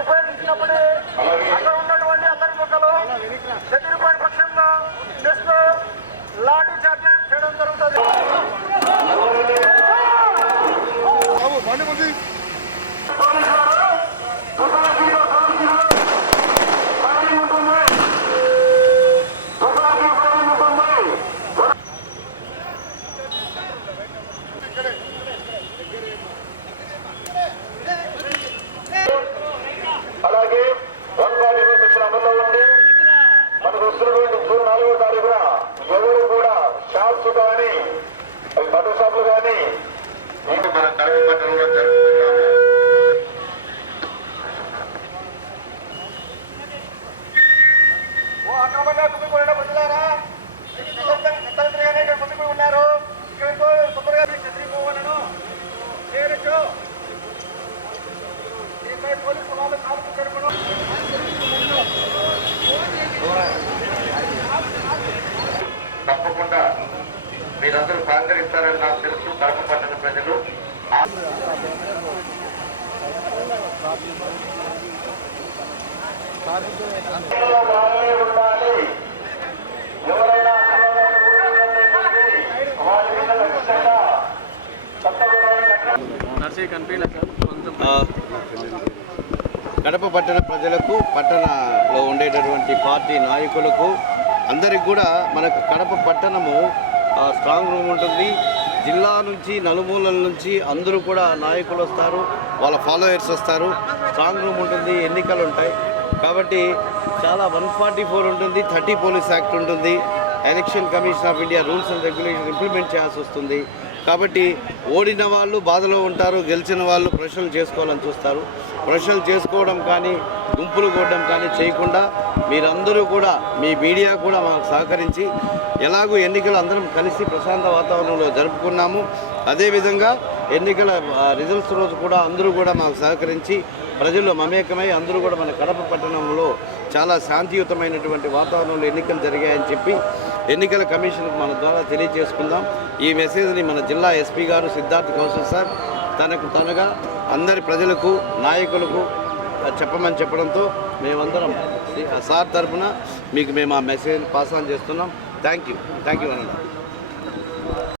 ఉపయోగించినప్పుడే అక్కడ ఉన్నటువంటి అందరి ముక్కలు చతురుపాటి పక్షంలో నెక్స్ట్ లాఠీ చార్జ్ చేయడం జరుగుతుంది. అలాగే 144 సెక్షన్ అమల్లో ఉంది. మనకు వస్తున్నటువంటి జూన్ 4వ తారీఖున ఎవరు కూడా షాప్స్ కానీ బట్టల షాపులు కానీ మన కడప పట్టణంలో జరుపుతున్నాము. అక్రమంగా తుమ్మిపోయిన ప్రజలారా ముందుకు ఉన్నారు. ఇక్కడ తొందరగా చదివిపోవాలను చేయొచ్చు. దీనిపై పోలీసు వాళ్ళు కాల్పు జరుపును. తప్పకుండా మీరందరూ సహకరిస్తారని నాకు తెలుసు. కడప పట్టణ ప్రజలు ఎవరైనా కడప పట్టణ ప్రజలకు, పట్టణంలో ఉండేటటువంటి పార్టీ నాయకులకు అందరికి కూడా మనకు కడప పట్టణము స్ట్రాంగ్ రూమ్ ఉంటుంది. జిల్లా నుంచి నలుమూలల నుంచి అందరూ కూడా నాయకులు వస్తారు, వాళ్ళ ఫాలోయర్స్ వస్తారు. స్ట్రాంగ్ రూమ్ ఉంటుంది, ఎన్నికలు ఉంటాయి కాబట్టి చాలా 144 ఉంటుంది, 30 పోలీస్ యాక్ట్ ఉంటుంది, election commission of India rules and regulation implement చేయాల్సి వస్తుంది. కాబట్టి ఓడిన వాళ్ళు బాధలో ఉంటారు, గెలిచిన వాళ్ళు ప్రశ్నలు చేసుకోవాలని చూస్తారు. ప్రశ్నలు చేసుకోవడం కానీ గుంపులు కొట్టడం కానీ చేయకుండా మీరందరూ కూడా, మీ మీడియా కూడా మాకు సహకరించి ఎలాగూ ఎన్నికలు అందరం కలిసి ప్రశాంత వాతావరణంలో జరుపుకున్నాము. అదేవిధంగా ఎన్నికల రిజల్ట్స్ రోజు కూడా అందరూ కూడా మాకు సహకరించి ప్రజలు మమేకమై అందరూ కూడా మన కడప పట్టణంలో చాలా శాంతియుతమైనటువంటి వాతావరణంలో ఎన్నికలు జరిగాయని చెప్పి ఎన్నికల కమిషన్కు మన ద్వారా తెలియజేసుకుందాం. ఈ మెసేజ్ని మన జిల్లా ఎస్పీ గారు సిద్ధార్థ్ కౌశల్ సార్ తనగా అందరి ప్రజలకు, నాయకులకు చెప్పమని చెప్పడంతో మేమందరం సార్ తరఫున మీకు మేము ఆ మెసేజ్ పాస్ ఆన్ చేస్తున్నాం. థ్యాంక్ యూ అన్న.